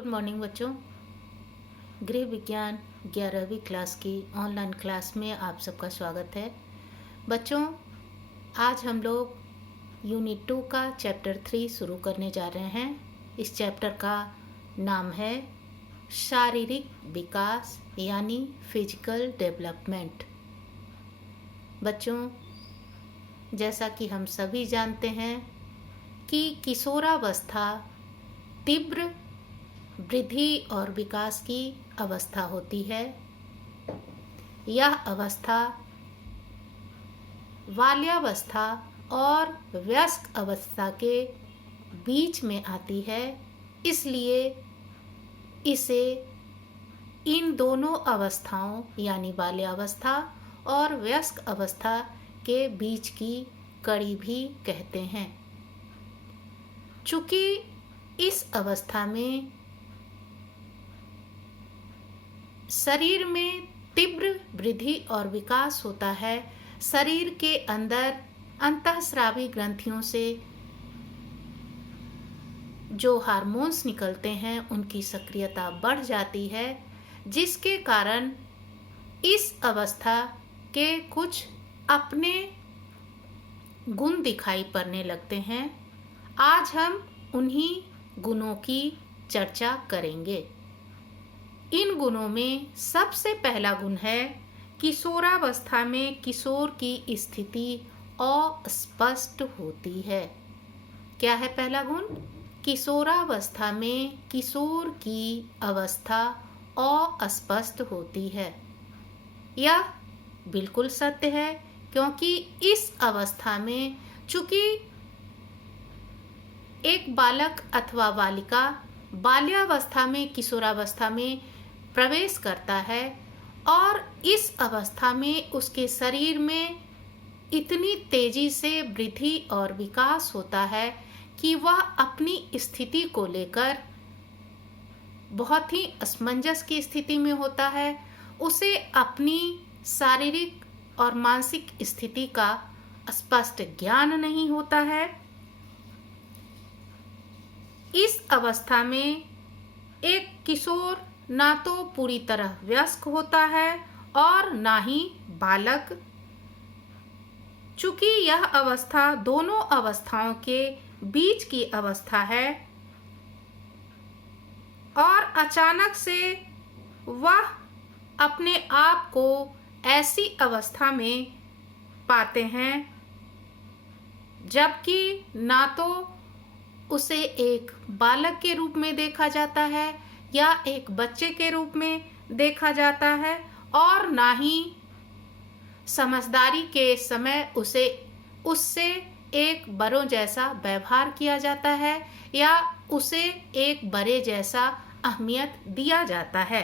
Good morning बच्चों। गृह विज्ञान 11वीं क्लास की ऑनलाइन क्लास में आप सबका स्वागत है। बच्चों, आज हम लोग यूनिट 2 का चैप्टर 3 शुरू करने जा रहे हैं। इस चैप्टर का नाम है शारीरिक विकास यानी फिजिकल डेवलपमेंट। बच्चों, जैसा कि हम सभी जानते हैं कि किशोरावस्था तीव्र वृद्धि और विकास की अवस्था होती है। यह अवस्था बाल्यावस्था और वयस्क अवस्था के बीच में आती है, इसलिए इसे इन दोनों अवस्थाओं यानी बाल्यावस्था और वयस्क अवस्था के बीच की कड़ी भी कहते हैं। चूँकि इस अवस्था में शरीर में तीव्र वृद्धि और विकास होता है, शरीर के अंदर अंतःस्रावी ग्रंथियों से जो हार्मोन्स निकलते हैं उनकी सक्रियता बढ़ जाती है, जिसके कारण इस अवस्था के कुछ अपने गुण दिखाई पड़ने लगते हैं। आज हम उन्हीं गुणों की चर्चा करेंगे। इन गुणों में सबसे पहला गुण है किशोरावस्था में किशोर की स्थिति अस्पष्ट होती है। क्या है पहला गुण? किशोरावस्था में किशोर की अवस्था अस्पष्ट होती है। यह बिल्कुल सत्य है, क्योंकि इस अवस्था में चूंकि एक बालक अथवा बालिका बाल्यावस्था में किशोरावस्था में प्रवेश करता है और इस अवस्था में उसके शरीर में इतनी तेजी से वृद्धि और विकास होता है कि वह अपनी स्थिति को लेकर बहुत ही असमंजस की स्थिति में होता है। उसे अपनी शारीरिक और मानसिक स्थिति का स्पष्ट ज्ञान नहीं होता है। इस अवस्था में एक किशोर ना तो पूरी तरह वयस्क होता है और ना ही बालक। चूंकि यह अवस्था दोनों अवस्थाओं के बीच की अवस्था है और अचानक से वह अपने आप को ऐसी अवस्था में पाते हैं जबकि ना तो उसे एक बालक के रूप में देखा जाता है या एक बच्चे के रूप में देखा जाता है, और ना ही समझदारी के समय उससे एक बड़ों जैसा व्यवहार किया जाता है या उसे एक बड़े जैसा अहमियत दिया जाता है।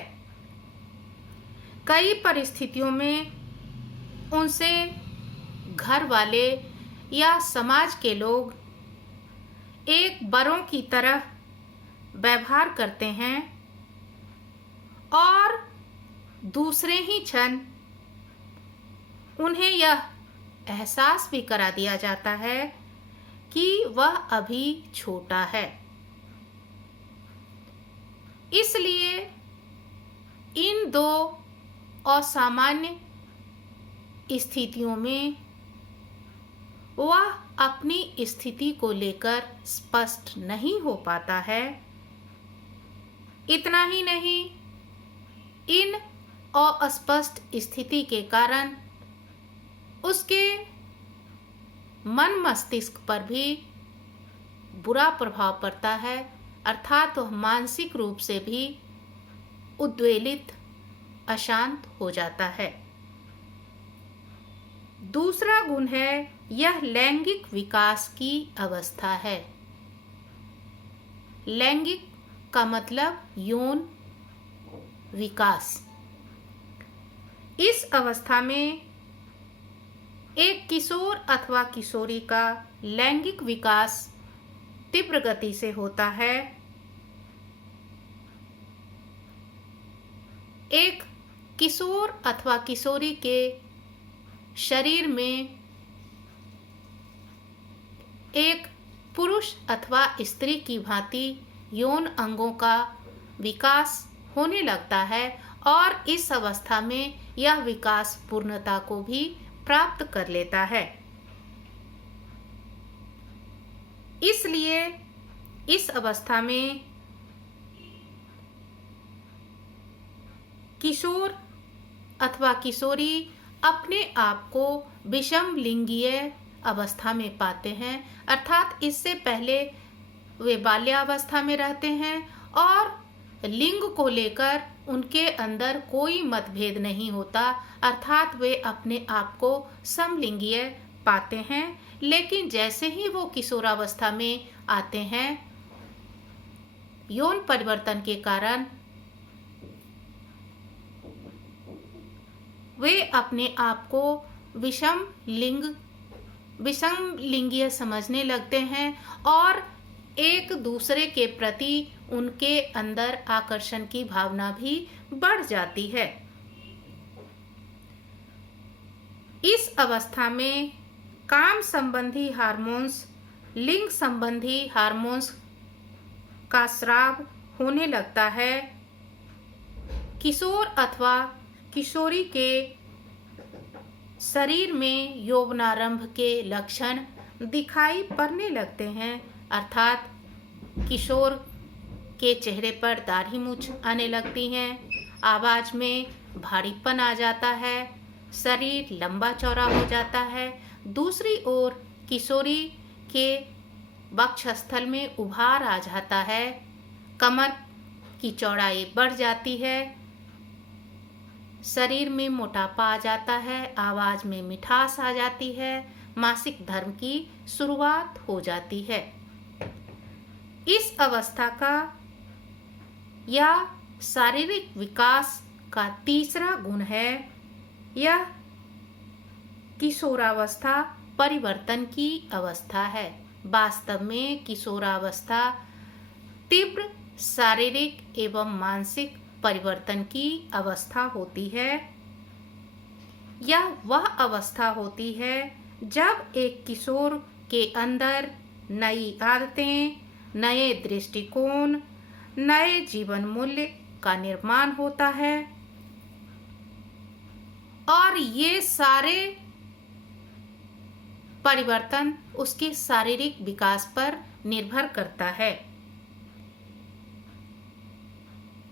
कई परिस्थितियों में उनसे घर वाले या समाज के लोग एक बड़ों की तरह व्यवहार करते हैं और दूसरे ही क्षण उन्हें यह एहसास भी करा दिया जाता है कि वह अभी छोटा है। इसलिए इन दो असामान्य स्थितियों में वह अपनी स्थिति को लेकर स्पष्ट नहीं हो पाता है। इतना ही नहीं, इन अस्पष्ट स्थिति के कारण उसके मन मस्तिष्क पर भी बुरा प्रभाव पड़ता है, अर्थात वह मानसिक रूप से भी उद्वेलित अशांत हो जाता है। दूसरा गुण है यह लैंगिक विकास की अवस्था है। लैंगिक का मतलब यौन विकास। इस अवस्था में एक किशोर अथवा किशोरी का लैंगिक विकास तीव्र गति से होता है। एक किशोर अथवा किशोरी के शरीर में एक पुरुष अथवा स्त्री की भांति यौन अंगों का विकास होने लगता है और इस अवस्था में यह विकास पूर्णता को भी प्राप्त कर लेता है। इसलिए इस अवस्था में किशोर अथवा किशोरी अपने आप को विषम लिंगीय अवस्था में पाते हैं, अर्थात इससे पहले वे बाल्यावस्था में रहते हैं और लिंग को लेकर उनके अंदर कोई मतभेद नहीं होता, अर्थात वे अपने आप को समलिंगीय पाते हैं। लेकिन जैसे ही वो किशोरावस्था में आते हैं, यौन परिवर्तन के कारण वे अपने आप को विषम लिंगीय समझने लगते हैं और एक दूसरे के प्रति उनके अंदर आकर्षण की भावना भी बढ़ जाती है। इस अवस्था में काम संबंधी हार्मोन्स, लिंग संबंधी हार्मोन्स का स्राव होने लगता है। किशोर अथवा किशोरी के शरीर में यौवनारंभ के लक्षण दिखाई पड़ने लगते हैं, अर्थात किशोर के चेहरे पर दाढ़ी मूंछ आने लगती हैं, आवाज़ में भारीपन आ जाता है, शरीर लंबा चौड़ा हो जाता है। दूसरी ओर किशोरी के वक्षस्थल में उभार आ जाता है, कमर की चौड़ाई बढ़ जाती है, शरीर में मोटापा आ जाता है, आवाज़ में मिठास आ जाती है, मासिक धर्म की शुरुआत हो जाती है। इस अवस्था का या शारीरिक विकास का तीसरा गुण है यह किशोरावस्था परिवर्तन की अवस्था है। वास्तव में किशोरावस्था तीव्र शारीरिक एवं मानसिक परिवर्तन की अवस्था होती है। यह वह अवस्था होती है जब एक किशोर के अंदर नई आदतें, नए दृष्टिकोण, नए जीवन मूल्य का निर्माण होता है और ये सारे परिवर्तन उसके शारीरिक विकास पर निर्भर करता है।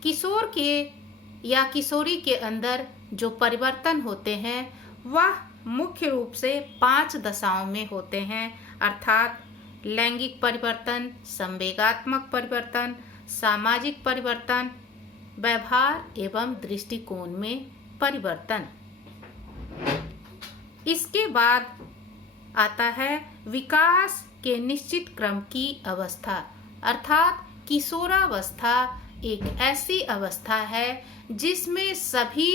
किशोर के या किशोरी के अंदर जो परिवर्तन होते हैं वह मुख्य रूप से 5 दशाओं में होते हैं, अर्थात लैंगिक परिवर्तन, संवेगात्मक परिवर्तन, सामाजिक परिवर्तन, व्यवहार एवं दृष्टिकोण में परिवर्तन। इसके बाद आता है विकास के निश्चित क्रम की अवस्था, अर्थात किशोरावस्था एक ऐसी अवस्था है जिसमें सभी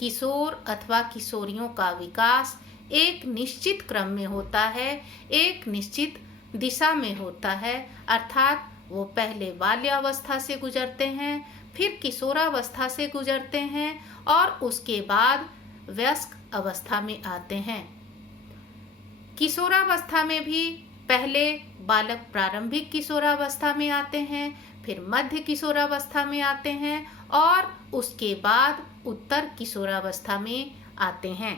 किशोर अथवा किशोरियों का विकास एक निश्चित क्रम में होता है, एक निश्चित दिशा में होता है, अर्थात वो पहले बाल्यावस्था से गुजरते हैं, फिर किशोरावस्था से गुजरते हैं और उसके बाद वयस्क अवस्था में आते हैं। किशोरावस्था में भी पहले बालक प्रारंभिक किशोरावस्था में आते हैं, फिर मध्य किशोरावस्था में आते हैं और उसके बाद उत्तर किशोरावस्था में आते हैं।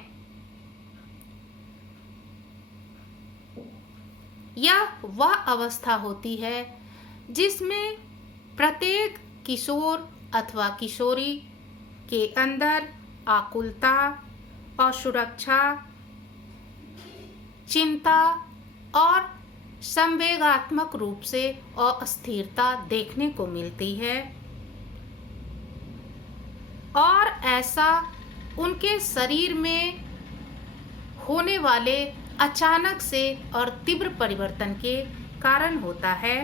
यह वह अवस्था होती है जिसमें प्रत्येक किशोर अथवा किशोरी के अंदर आकुलता, असुरक्षा, चिंता और संवेगात्मक रूप से अस्थिरता देखने को मिलती है और ऐसा उनके शरीर में होने वाले अचानक से और तीव्र परिवर्तन के कारण होता है।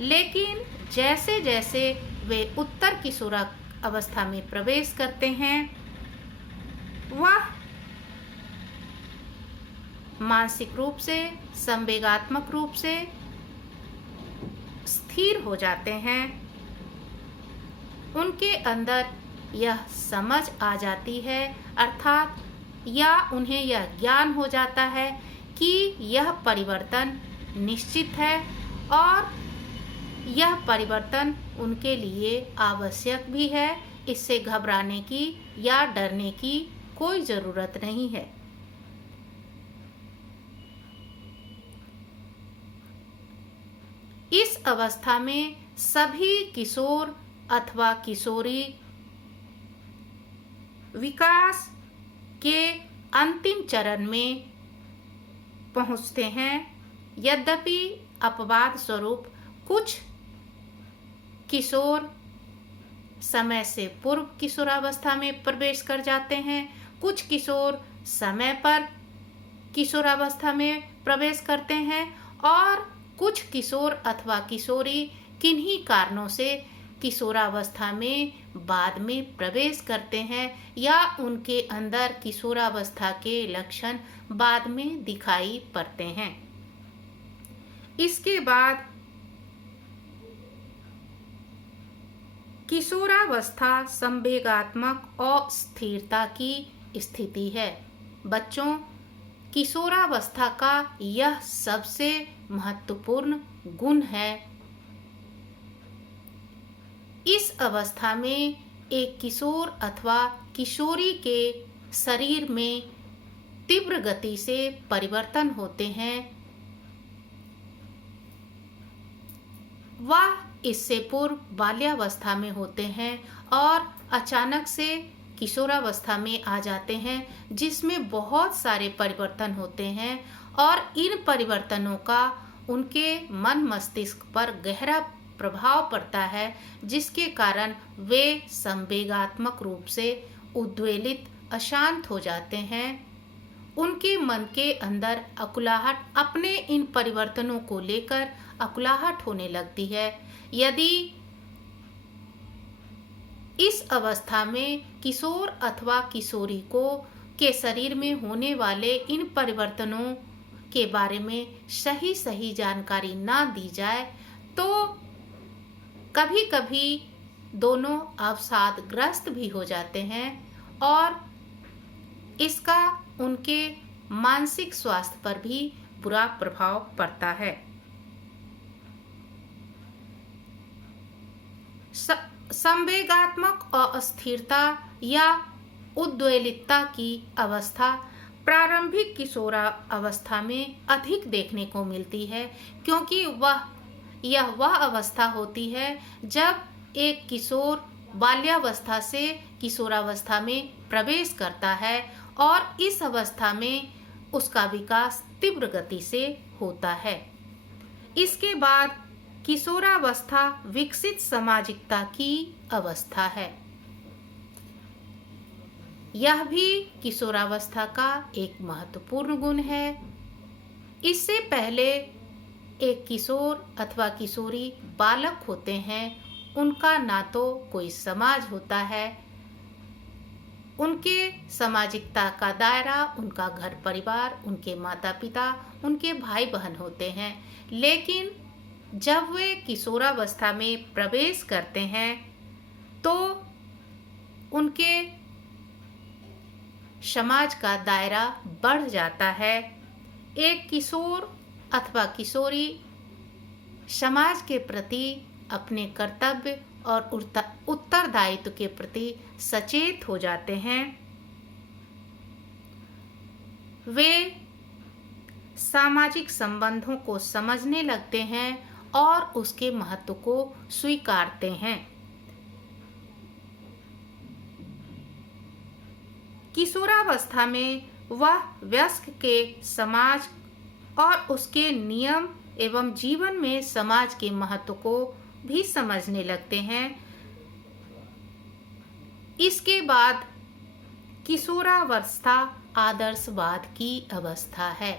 लेकिन जैसे जैसे वे उत्तर किशोरा अवस्था में प्रवेश करते हैं, वह मानसिक रूप से, संवेगात्मक रूप से स्थिर हो जाते हैं। उनके अंदर यह समझ आ जाती है, अर्थात या उन्हें यह ज्ञान हो जाता है कि यह परिवर्तन निश्चित है और यह परिवर्तन उनके लिए आवश्यक भी है। इससे घबराने की या डरने की कोई ज़रूरत नहीं है। इस अवस्था में सभी किशोर अथवा किशोरी विकास के अंतिम चरण में पहुंचते हैं। यद्यपि अपवाद स्वरूप कुछ किशोर समय से पूर्व किशोरावस्था में प्रवेश कर जाते हैं, कुछ किशोर समय पर किशोरावस्था में प्रवेश करते हैं और कुछ किशोर अथवा किशोरी किन्हीं कारणों से किशोरावस्था में बाद में प्रवेश करते हैं या उनके अंदर किशोरावस्था के लक्षण बाद में दिखाई पड़ते हैं। इसके बाद किशोरावस्था संवेगात्मक अस्थिरता की स्थिति है। बच्चों, किशोरावस्था का यह सबसे महत्वपूर्ण गुण है। इस अवस्था में एक किशोर अथवा किशोरी के शरीर में तीव्र गति से परिवर्तन होते हैं। वह इससे पूर्व बाल्यावस्था में होते हैं और अचानक से किशोरावस्था में आ जाते हैं, जिसमें बहुत सारे परिवर्तन होते हैं और इन परिवर्तनों का उनके मन मस्तिष्क पर गहरा प्रभाव पड़ता है, जिसके कारण वे संवेगात्मक रूप से उद्वेलित, अशांत हो जाते हैं। उनके मन के अंदर अकुलाहट, अपने इन परिवर्तनों को लेकर अकुलाहट होने लगती है। यदि इस अवस्था में किशोर अथवा किशोरी के शरीर में होने वाले इन परिवर्तनों के बारे में सही जानकारी ना दी जाए तो कभी कभी दोनों अवसादग्रस्त भी हो जाते हैं और इसका उनके मानसिक स्वास्थ्य पर भी बुरा प्रभाव पड़ता है। संवेगात्मक अस्थिरता या उद्वेलितता की अवस्था प्रारंभिक किशोरावस्था में अधिक देखने को मिलती है, क्योंकि यह अवस्था होती है जब एक किशोर बाल्यावस्था से किशोरावस्था में प्रवेश करता है और इस अवस्था में उसका विकास तीव्र गति से होता है। इसके बाद किशोरावस्था विकसित सामाजिकता की अवस्था है। यह भी किशोरावस्था का एक महत्वपूर्ण गुण है। इससे पहले एक किशोर अथवा किशोरी बालक होते हैं, उनका ना तो कोई समाज होता है, उनके सामाजिकता का दायरा उनका घर परिवार, उनके माता पिता, उनके भाई बहन होते हैं। लेकिन जब वे किशोरावस्था में प्रवेश करते हैं तो उनके समाज का दायरा बढ़ जाता है। एक किशोर अथवा किशोरी समाज के प्रति, अपने कर्तव्य और उत्तरदायित्व के प्रति सचेत हो जाते हैं। वे सामाजिक संबंधों को समझने लगते हैं और उसके महत्व को स्वीकारते हैं। किशोरावस्था में वह वयस्क के समाज और उसके नियम एवं जीवन में समाज के महत्व को भी समझने लगते हैं। इसके बाद किशोरावस्था आदर्शवाद की अवस्था है।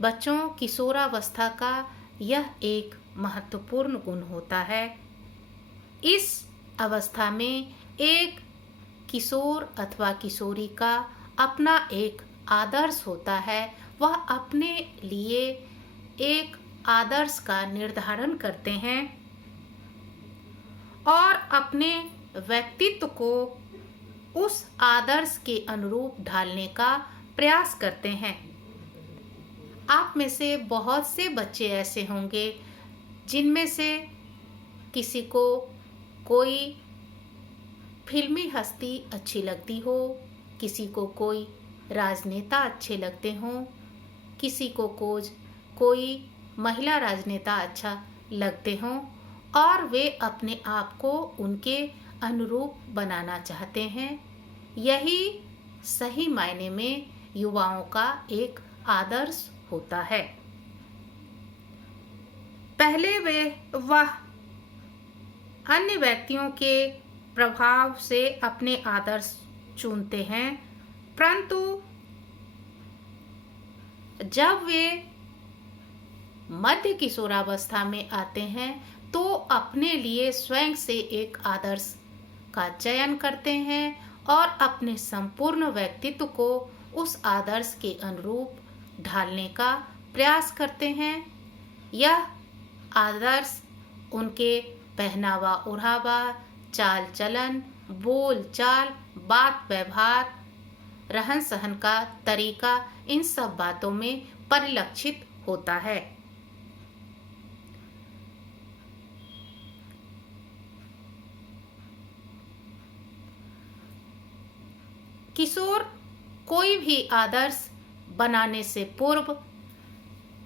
बच्चों, किशोरावस्था का यह एक महत्वपूर्ण गुण होता है। इस अवस्था में एक किशोर अथवा किशोरी का अपना एक आदर्श होता है। वह अपने लिए एक आदर्श का निर्धारण करते हैं और अपने व्यक्तित्व को उस आदर्श के अनुरूप ढालने का प्रयास करते हैं। आप में से बहुत से बच्चे ऐसे होंगे जिनमें से किसी को कोई फिल्मी हस्ती अच्छी लगती हो, किसी को कोई राजनेता अच्छे लगते हों, किसी को कोई महिला राजनेता अच्छा लगते हों और वे अपने आप को उनके अनुरूप बनाना चाहते हैं। यही सही मायने में युवाओं का एक आदर्श होता है। पहले वह अन्य व्यक्तियों के प्रभाव से अपने आदर्श चुनते हैं, परंतु जब वे मध्य किशोरावस्था में आते हैं तो अपने लिए स्वयं से एक आदर्श का चयन करते हैं और अपने संपूर्ण व्यक्तित्व को उस आदर्श के अनुरूप ढालने का प्रयास करते हैं। यह आदर्श उनके पहनावा ओढ़ावा, चाल चलन, बोल चाल, बात व्यवहार, रहन सहन का तरीका, इन सब बातों में परिलक्षित होता है। किशोर कोई भी आदर्श बनाने से पूर्व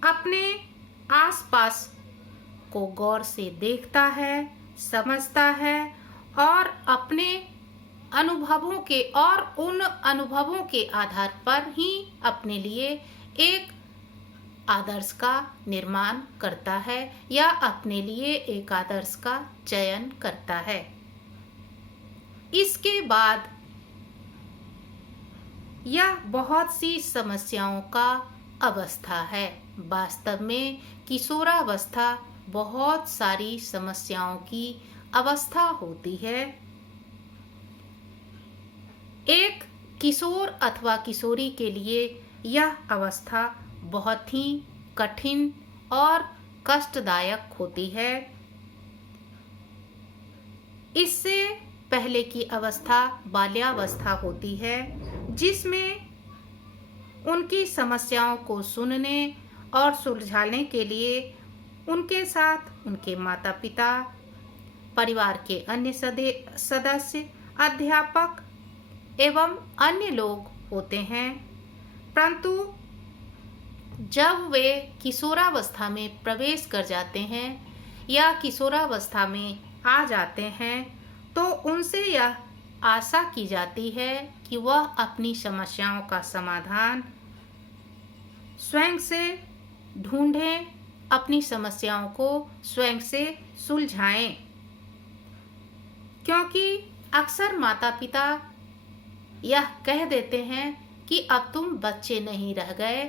अपने आसपास को गौर से देखता है, समझता है और उन अनुभवों के आधार पर ही अपने लिए एक आदर्श का निर्माण करता है या अपने लिए एक आदर्श का चयन करता है। इसके बाद यह बहुत सी समस्याओं का अवस्था है। वास्तव में किशोरावस्था बहुत सारी समस्याओं की अवस्था होती है। एक किशोर अथवा किशोरी के लिए यह अवस्था बहुत ही कठिन और कष्टदायक होती है। इससे पहले की अवस्था बाल्यावस्था होती है, जिसमें उनकी समस्याओं को सुनने और सुलझाने के लिए उनके साथ उनके माता पिता, परिवार के अन्य सदस्य, अध्यापक एवं अन्य लोग होते हैं। परंतु जब वे किशोरावस्था में प्रवेश कर जाते हैं या किशोरावस्था में आ जाते हैं तो उनसे यह आशा की जाती है कि वह अपनी समस्याओं का समाधान स्वयं से ढूंढें, अपनी समस्याओं को स्वयं से सुलझाएं, क्योंकि अक्सर माता पिता यह कह देते हैं कि अब तुम बच्चे नहीं रह गए,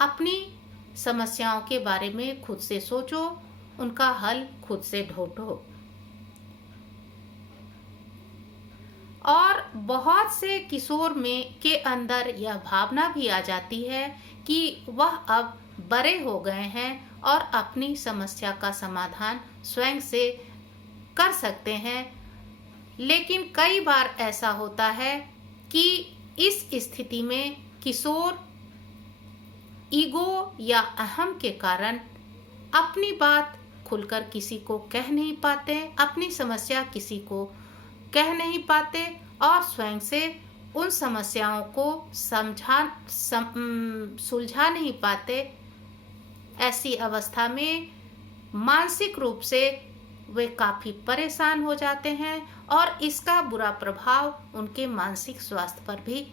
अपनी समस्याओं के बारे में खुद से सोचो, उनका हल खुद से ढूंढो। और बहुत से किशोर के अंदर यह भावना भी आ जाती है कि वह अब बड़े हो गए हैं और अपनी समस्या का समाधान स्वयं से कर सकते हैं। लेकिन कई बार ऐसा होता है कि इस स्थिति में किशोर ईगो या अहम के कारण अपनी बात खुलकर किसी को कह नहीं पाते, अपनी समस्या किसी को कह नहीं पाते और स्वयं से उन समस्याओं को सुलझा नहीं पाते। ऐसी अवस्था में मानसिक रूप से वे काफ़ी परेशान हो जाते हैं और इसका बुरा प्रभाव उनके मानसिक स्वास्थ्य पर भी